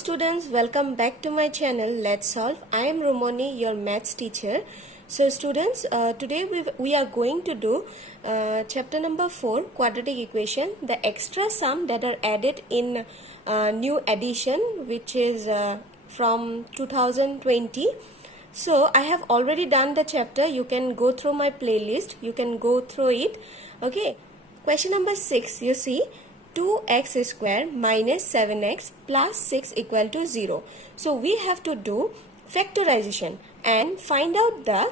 students, welcome back to my channel Let's Solve. I am Romani, your maths teacher. So students, today we are going to do chapter number 4, quadratic equation, the extra sum that are added in new edition, which is from 2020. So I have already done the chapter. You can go through my playlist, you can go through it. Okay, question number 6, you see 2x square minus 7x plus 6 equal to 0. So we have to do factorization and find out the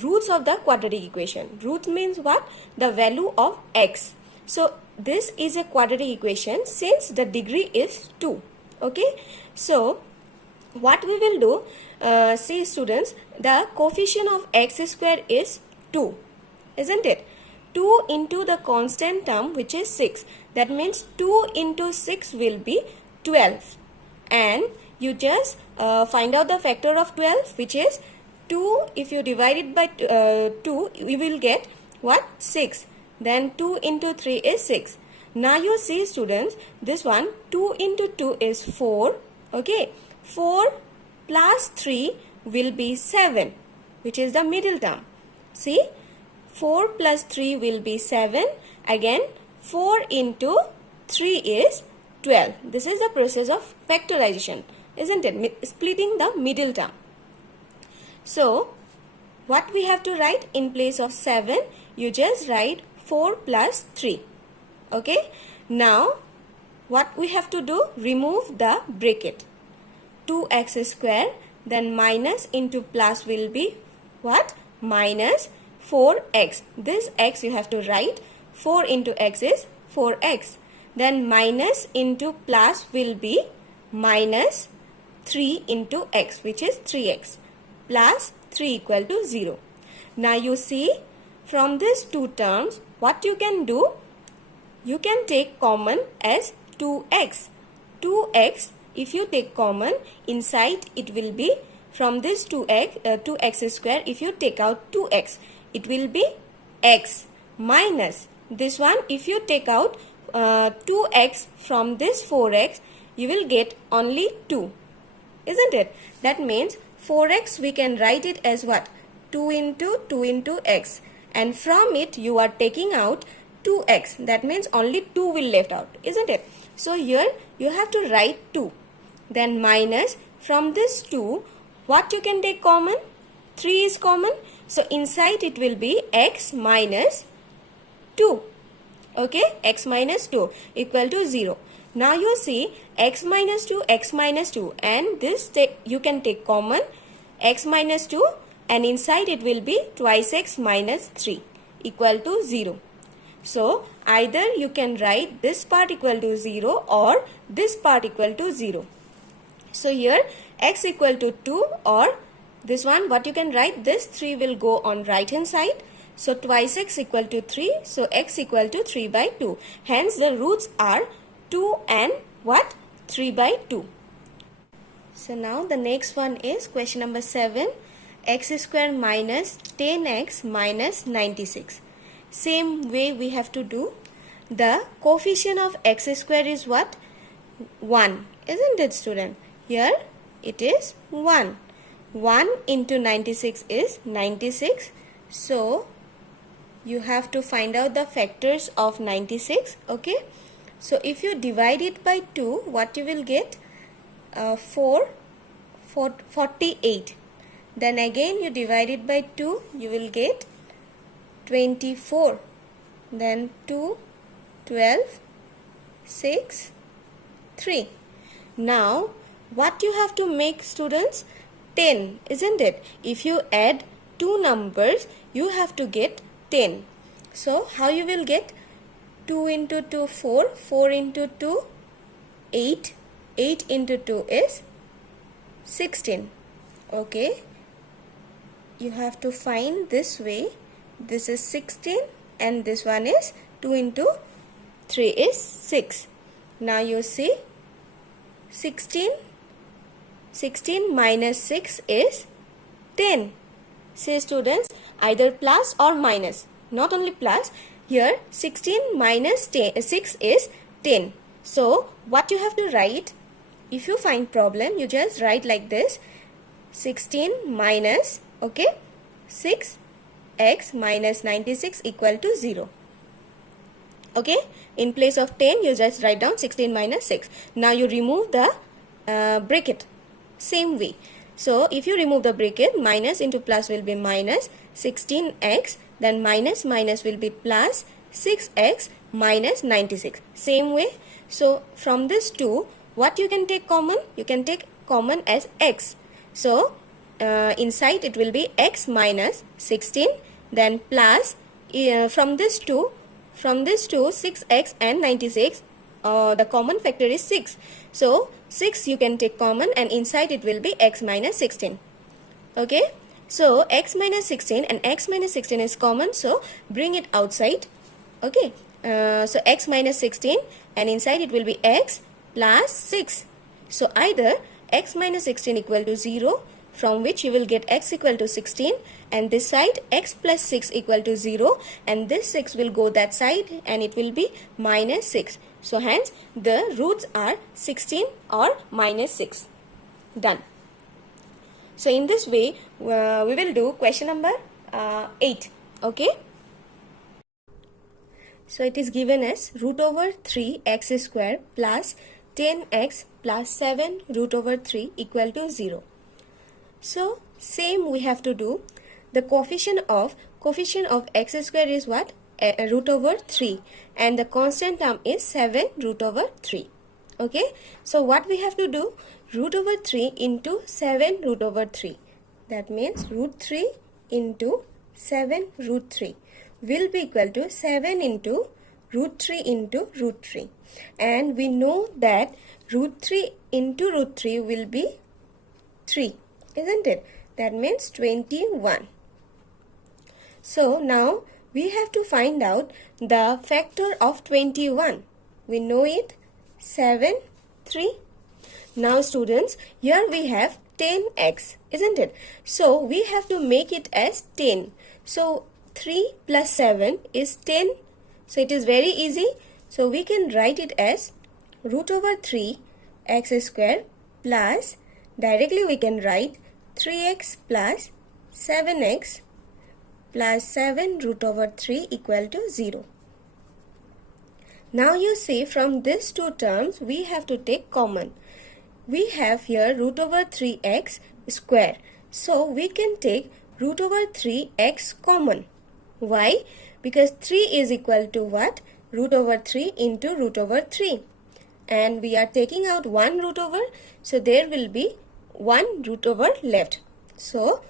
roots of the quadratic equation. Roots means what? The value of x. So this is a quadratic equation since the degree is 2. Okay, so what we will do, see students, the coefficient of x square is 2, isn't it? 2 into the constant term, which is 6. That means 2 into 6 will be 12. And you just find out the factor of 12, which is 2. If you divide it by 2, you will get what? 6. Then 2 into 3 is 6. Now you see students, this one 2 into 2 is 4. Okay, 4 plus 3 will be 7, which is the middle term. See, 4 plus 3 will be 7. Again, 4 into 3 is 12. This is the process of factorization, isn't it? Splitting the middle term. So, what we have to write in place of 7? You just write 4 plus 3. Okay. Now, what we have to do? Remove the bracket. 2x square, then minus into plus will be what? Minus 4x. This x you have to write. 4 into x is 4x. Then minus into plus will be minus 3 into x, which is 3x, plus 3 equal to 0. Now you see, from these two terms, what you can do? You can take common as 2x. 2x, if you take common, inside it will be, from this 2x square, if you take out 2x, it will be x minus this one. If you take out 2x from this 4x, you will get only 2, isn't it? That means 4x we can write it as what? 2 into x, and from it you are taking out 2x. That means only 2 will left out, isn't it? So here you have to write 2. Then minus, from this 2, what you can take common? 3 is common. So inside it will be x minus 2. Okay, x minus 2 equal to 0. Now you see x minus 2, and this you can take common x minus 2, and inside it will be twice x minus 3 equal to 0. So either you can write this part equal to 0 or this part equal to 0. So here x equal to 2, or this one, what you can write? This 3 will go on right hand side. So twice x equal to 3. So x equal to 3 by 2. Hence the roots are 2 and what? 3 by 2. So now the next one is question number 7. X square minus 10x minus 96. Same way we have to do. The coefficient of x square is what? 1. Isn't it, student? Here it is 1. 1 into 96 is 96. So you have to find out the factors of 96. Okay, so if you divide it by 2, what you will get? 48. Then again you divide it by 2, you will get 24. Then 2, 12, 6, 3. Now what you have to make, students? 10, isn't it? If you add two numbers, you have to get 10. So how you will get? 2 into 2, 4. 4 into 2, 8. 8 into 2 is 16. Okay, you have to find this way. This is 16 and this one is 2 into 3 is 6. Now you see 16 minus 6 is 10. See students, either plus or minus, not only plus. Here 16 minus 6 is 10. So what you have to write? if you find problem, you just write like this: 16 minus, okay, 6x minus 96 equal to 0. Okay, in place of 10 you just write down 16 minus 6. Now you remove the bracket same way. So if you remove the bracket, minus into plus will be minus 16x, then minus minus will be plus 6x minus 96, same way. So from this 2, what you can take common? You can take common as x. So inside it will be x minus 16, then plus from this 2, 6x and 96, the common factor is 6. So 6 you can take common, and inside it will be x minus 16. Okay, so x minus 16 and x minus 16 is common, so bring it outside. Okay, so x minus 16 and inside it will be x plus 6. So either x minus 16 equal to 0, from which you will get x equal to 16, and this side x plus 6 equal to 0, and this 6 will go that side and it will be minus 6. So hence the roots are 16 or minus 6. Done. So in this way we will do question number 8. Okay. So it is given as root over 3x square plus 10x plus 7 root over 3 equal to 0. So same we have to do. The coefficient of x square is what? Root over 3, and the constant term is 7 root over 3. Okay, so what we have to do? Root over 3 into 7 root over 3. That means root 3 into 7 root 3 will be equal to 7 into root 3 into root 3. And we know that root 3 into root 3 will be 3, isn't it? That means 21. So now we have to find out the factor of 21. We know it, 7, 3. Now students, here we have 10x, isn't it? So we have to make it as 10. So 3 plus 7 is 10. So it is very easy. So we can write it as root over 3 x square plus, directly we can write 3x plus 7x plus 7 root over 3 equal to 0. Now you see, from these two terms we have to take common. We have here root over 3x square. So we can take root over 3x common. Why? Because 3 is equal to what? Root over 3 into root over 3. And we are taking out 1 root over. So there will be 1 root over left. So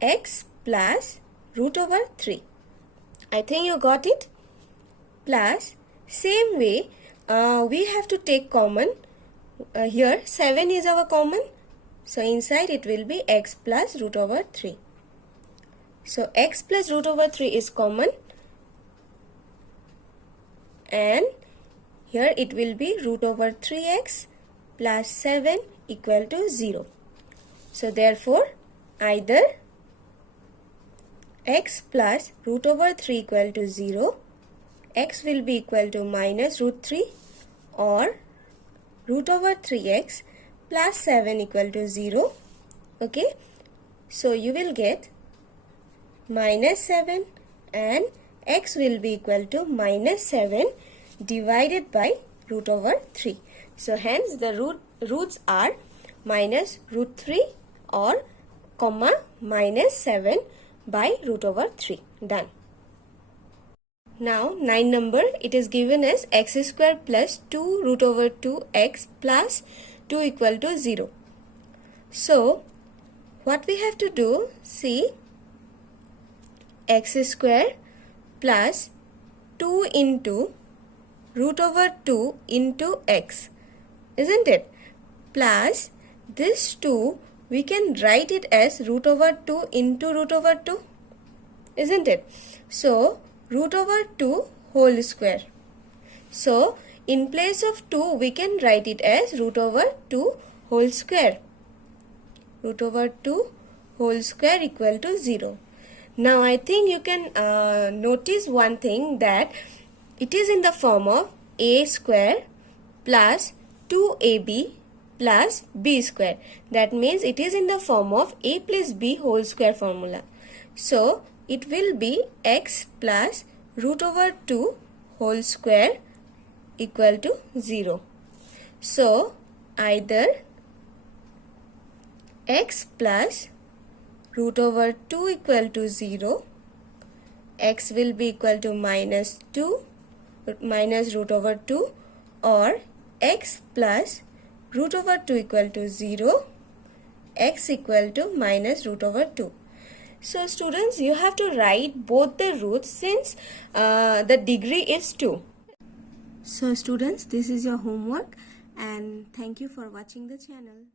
x plus root over 3. I think you got it. Plus, same way we have to take common. Here 7 is our common. So inside it will be x plus root over 3. So x plus root over 3 is common. And here it will be root over 3x plus 7 equal to 0. So therefore either x plus root over 3 equal to 0, x will be equal to minus root 3, or root over 3x plus 7 equal to 0. Okay, so you will get minus 7, and x will be equal to minus 7 divided by root over 3. So hence the roots are minus root 3 or comma minus 7 by root over 3. Done. Now 9 number, it is given as x square plus 2 root over 2x plus 2 equal to 0. So what we have to do, see, x square plus 2 into root over 2 into x, isn't it? Plus this 2 we can write it as root over 2 into root over 2, isn't it? So root over 2 whole square. So in place of 2 we can write it as root over 2 whole square. Root over 2 whole square equal to 0. Now I think you can notice one thing, that it is in the form of a square plus 2ab plus b square. That means it is in the form of a plus b whole square formula. So it will be x plus root over 2 whole square equal to 0. So either x plus root over 2 equal to 0, x will be equal to minus root over 2, or x plus root over 2 equal to 0, x equal to minus root over 2. So students, you have to write both the roots since the degree is 2. So students, this is your homework, and thank you for watching the channel.